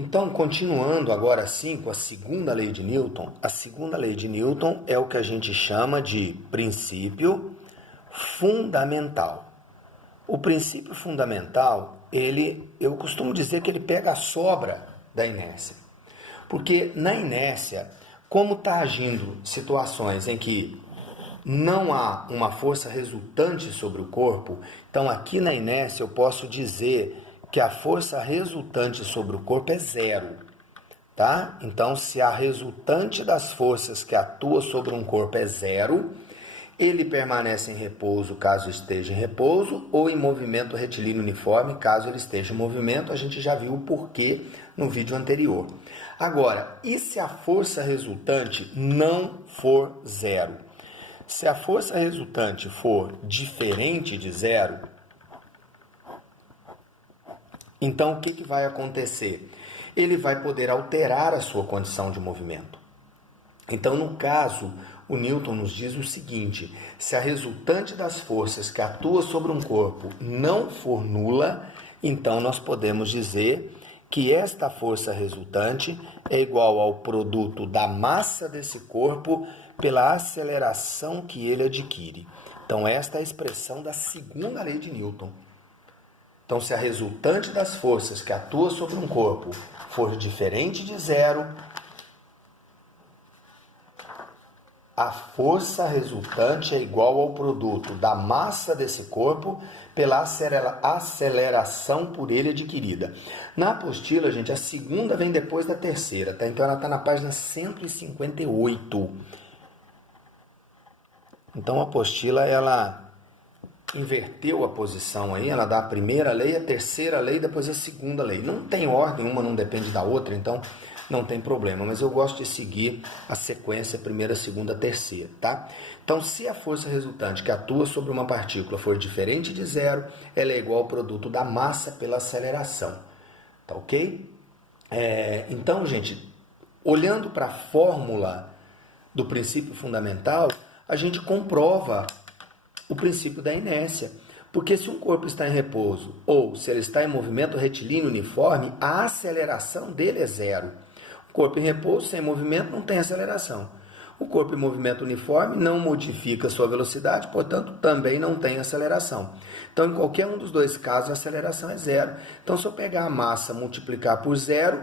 Então, continuando agora sim com a segunda lei de Newton, a segunda lei de Newton é o que a gente chama de princípio fundamental. O princípio fundamental, eu costumo dizer que ele pega a sobra da inércia. Porque na inércia, como está agindo situações em que não há uma força resultante sobre o corpo, então aqui na inércia eu posso dizer que a força resultante sobre o corpo é zero, tá? Então, se a resultante das forças que atua sobre um corpo é zero, ele permanece em repouso caso esteja em repouso ou em movimento retilíneo uniforme caso ele esteja em movimento. A gente já viu o porquê no vídeo anterior. Agora, e se a força resultante não for zero? Se a força resultante for diferente de zero, então o que vai acontecer? Ele vai poder alterar a sua condição de movimento. Então, no caso, o Newton nos diz o seguinte: se a resultante das forças que atua sobre um corpo não for nula, então nós podemos dizer que esta força resultante é igual ao produto da massa desse corpo pela aceleração que ele adquire. Então, esta é a expressão da segunda lei de Newton. Então, se a resultante das forças que atua sobre um corpo for diferente de zero, a força resultante é igual ao produto da massa desse corpo pela aceleração por ele adquirida. Na apostila, gente, a segunda vem depois da terceira, tá? Então ela está na página 158. Então a apostila, ela inverteu a posição aí, ela dá a primeira lei, a terceira lei, depois a segunda lei. Não tem ordem, uma não depende da outra, então não tem problema, mas eu gosto de seguir a sequência primeira, segunda, terceira, tá? Então, se a força resultante que atua sobre uma partícula for diferente de zero, ela é igual ao produto da massa pela aceleração, tá ok? Então, gente, olhando para a fórmula do princípio fundamental, a gente comprova o princípio da inércia. Porque se um corpo está em repouso ou se ele está em movimento retilíneo uniforme, a aceleração dele é zero. O corpo em repouso, sem movimento, não tem aceleração. O corpo em movimento uniforme não modifica sua velocidade, portanto, também não tem aceleração. Então, em qualquer um dos dois casos, a aceleração é zero. Então, se eu pegar a massa e multiplicar por zero,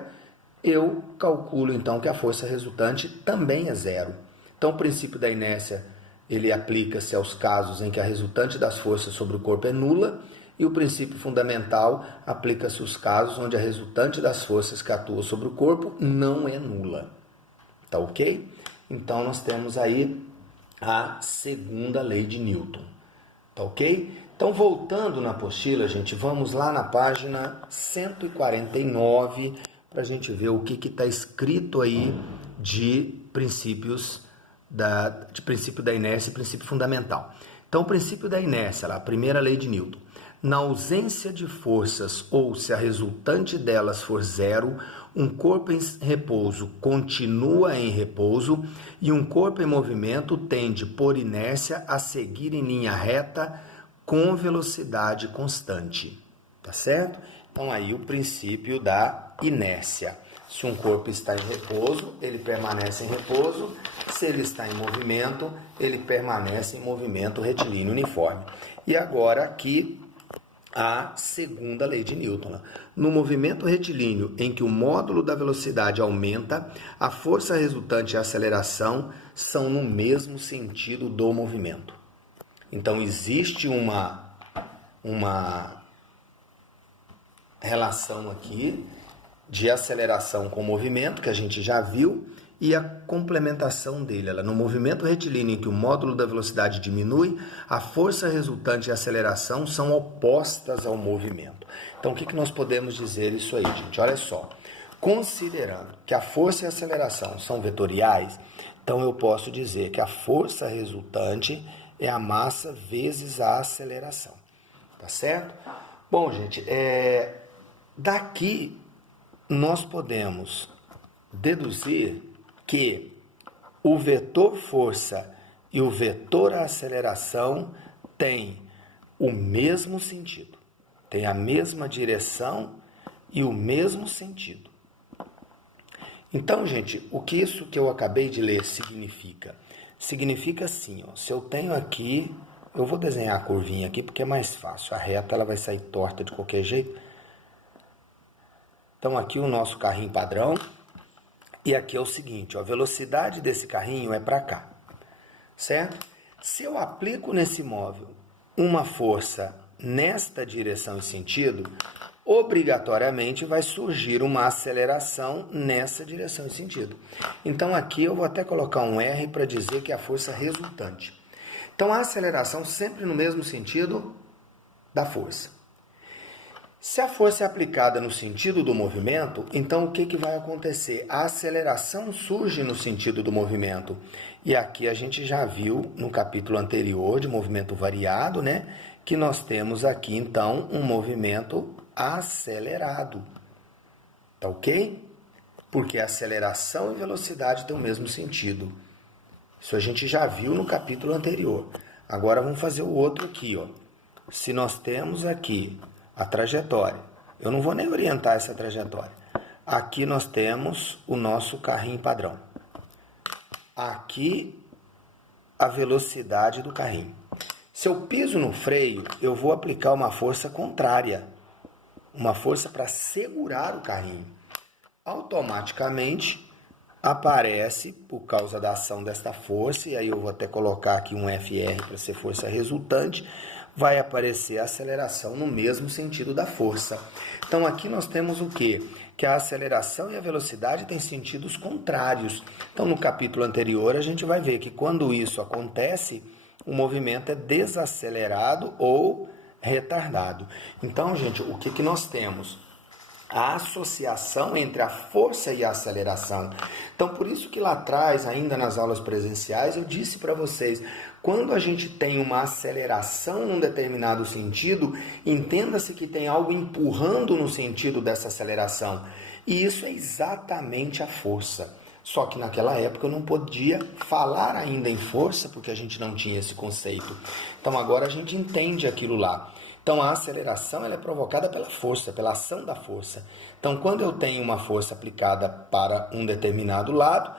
eu calculo, então, que a força resultante também é zero. Então, o princípio da inércia, ele aplica-se aos casos em que a resultante das forças sobre o corpo é nula, e o princípio fundamental aplica-se aos casos onde a resultante das forças que atuam sobre o corpo não é nula. Tá ok? Então, nós temos aí a segunda lei de Newton. Tá ok? Então, voltando na apostila, gente, vamos lá na página 149 para a gente ver o que está escrito aí de princípios de princípio da inércia e princípio fundamental. Então, o princípio da inércia, a primeira lei de Newton. Na ausência de forças ou se a resultante delas for zero, um corpo em repouso continua em repouso e um corpo em movimento tende, por inércia, a seguir em linha reta com velocidade constante. Tá certo? Então, aí o princípio da inércia. Se um corpo está em repouso, ele permanece em repouso. Se ele está em movimento, ele permanece em movimento retilíneo uniforme. E agora aqui a segunda lei de Newton. No movimento retilíneo em que o módulo da velocidade aumenta, a força resultante e a aceleração são no mesmo sentido do movimento. Então, existe uma relação aqui de aceleração com movimento, que a gente já viu, e a complementação dele. No movimento retilíneo em que o módulo da velocidade diminui, a força resultante e a aceleração são opostas ao movimento. Então, o que nós podemos dizer isso aí, gente? Olha só. Considerando que a força e a aceleração são vetoriais, então eu posso dizer que a força resultante é a massa vezes a aceleração. Tá certo? Bom, gente, daqui nós podemos deduzir que o vetor força e o vetor aceleração têm o mesmo sentido, têm a mesma direção e o mesmo sentido. Então, gente, o que isso que eu acabei de ler significa? Significa assim, ó, se eu tenho aqui, eu vou desenhar a curvinha aqui porque é mais fácil, a reta ela vai sair torta de qualquer jeito. Então aqui o nosso carrinho padrão, e aqui é o seguinte, ó, a velocidade desse carrinho é para cá, certo? Se eu aplico nesse móvel uma força nesta direção e sentido, obrigatoriamente vai surgir uma aceleração nessa direção e sentido. Então aqui eu vou até colocar um R para dizer que é a força resultante. Então a aceleração sempre no mesmo sentido da força. Se a força é aplicada no sentido do movimento, então o que vai acontecer? A aceleração surge no sentido do movimento. E aqui a gente já viu no capítulo anterior de movimento variado, né? Que nós temos aqui então um movimento acelerado. Tá ok? Porque aceleração e velocidade têm o mesmo sentido. Isso a gente já viu no capítulo anterior. Agora vamos fazer o outro aqui, ó. Se nós temos aqui a trajetória, eu não vou nem orientar essa trajetória. Aqui nós temos o nosso carrinho padrão. Aqui a velocidade do carrinho. Se eu piso no freio, eu vou aplicar uma força contrária, uma força para segurar o carrinho. Automaticamente aparece, por causa da ação desta força, e aí eu vou até colocar aqui um FR para ser força resultante, vai aparecer a aceleração no mesmo sentido da força. Então aqui nós temos o quê? Que a aceleração e a velocidade têm sentidos contrários. Então no capítulo anterior a gente vai ver que quando isso acontece, o movimento é desacelerado ou retardado. Então, gente, o que nós temos? A associação entre a força e a aceleração. Então, por isso que lá atrás, ainda nas aulas presenciais, eu disse para vocês, quando a gente tem uma aceleração num determinado sentido, entenda-se que tem algo empurrando no sentido dessa aceleração. E isso é exatamente a força. Só que naquela época eu não podia falar ainda em força, porque a gente não tinha esse conceito. Então agora a gente entende aquilo lá. Então a aceleração ela é provocada pela força, pela ação da força. Então quando eu tenho uma força aplicada para um determinado lado,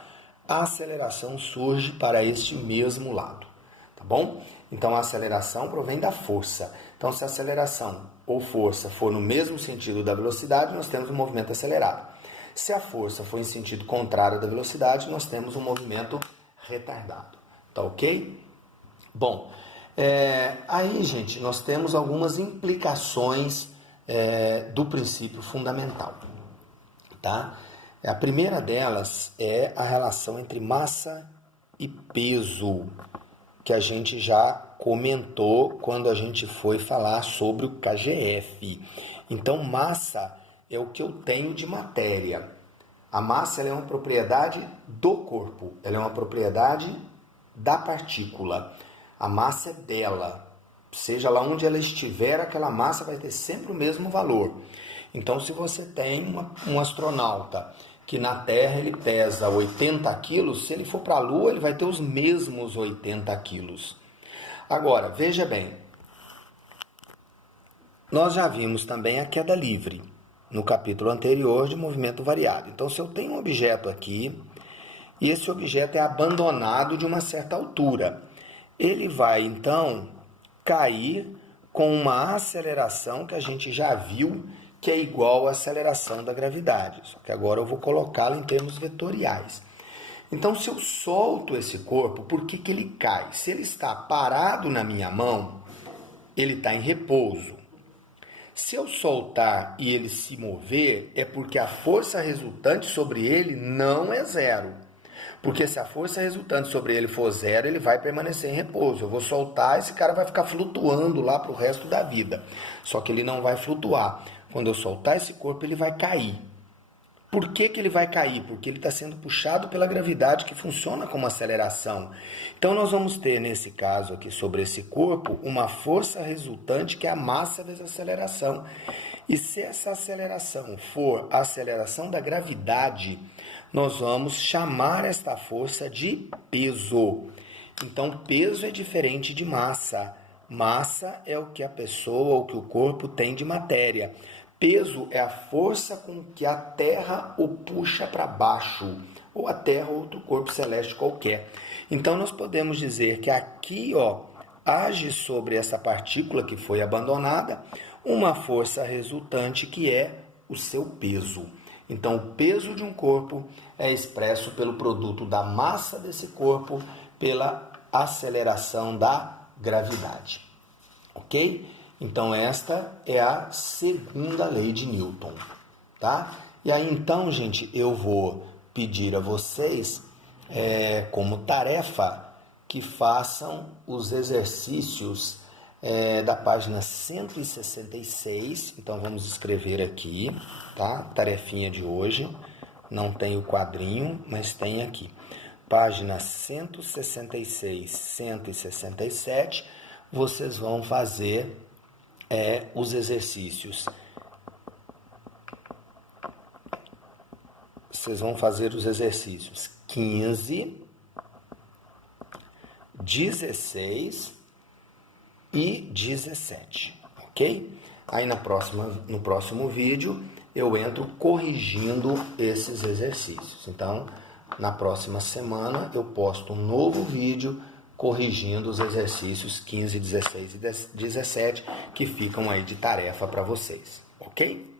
a aceleração surge para este mesmo lado. Tá bom? Então a aceleração provém da força. Então se a aceleração ou força for no mesmo sentido da velocidade, nós temos um movimento acelerado. Se a força for em sentido contrário da velocidade, nós temos um movimento retardado. Tá ok? Bom, aí, gente, nós temos algumas implicações do princípio fundamental. Tá? A primeira delas é a relação entre massa e peso, que a gente já comentou quando a gente foi falar sobre o KGF. Então, massa é o que eu tenho de matéria. A massa ela é uma propriedade do corpo, ela é uma propriedade da partícula. A massa é dela. Seja lá onde ela estiver, aquela massa vai ter sempre o mesmo valor. Então, se você tem um astronauta que na Terra ele pesa 80 quilos, se ele for para a Lua, ele vai ter os mesmos 80 quilos. Agora, veja bem, nós já vimos também a queda livre no capítulo anterior de movimento variado. Então, se eu tenho um objeto aqui e esse objeto é abandonado de uma certa altura, ele vai, então, cair com uma aceleração que a gente já viu que é igual à aceleração da gravidade. Só que agora eu vou colocá-lo em termos vetoriais. Então, se eu solto esse corpo, por que ele cai? Se ele está parado na minha mão, ele está em repouso. Se eu soltar e ele se mover, é porque a força resultante sobre ele não é zero. Porque se a força resultante sobre ele for zero, ele vai permanecer em repouso. Eu vou soltar, esse cara vai ficar flutuando lá para o resto da vida. Só que ele não vai flutuar. Quando eu soltar esse corpo, ele vai cair. Por que ele vai cair? Porque ele está sendo puxado pela gravidade que funciona como aceleração. Então nós vamos ter nesse caso aqui sobre esse corpo uma força resultante que é a massa vezes a aceleração. E se essa aceleração for a aceleração da gravidade, nós vamos chamar esta força de peso. Então peso é diferente de massa. Massa é o que a pessoa ou que o corpo tem de matéria. Peso é a força com que a Terra o puxa para baixo, ou a Terra ou outro corpo celeste qualquer. Então nós podemos dizer que aqui, age sobre essa partícula que foi abandonada uma força resultante que é o seu peso. Então o peso de um corpo é expresso pelo produto da massa desse corpo pela aceleração da gravidade. Ok? Então esta é a segunda lei de Newton, tá? E aí então, gente, eu vou pedir a vocês, como tarefa, que façam os exercícios da página 166. Então vamos escrever aqui, tá? Tarefinha de hoje. Não tem o quadrinho, mas tem aqui. Página 166, 167. Vocês vão fazer os exercícios. Vocês vão fazer os exercícios 15, 16 e 17, ok? Aí no próximo vídeo eu entro corrigindo esses exercícios. Então, na próxima semana eu posto um novo vídeo corrigindo os exercícios 15, 16 e 17 que ficam aí de tarefa para vocês, ok?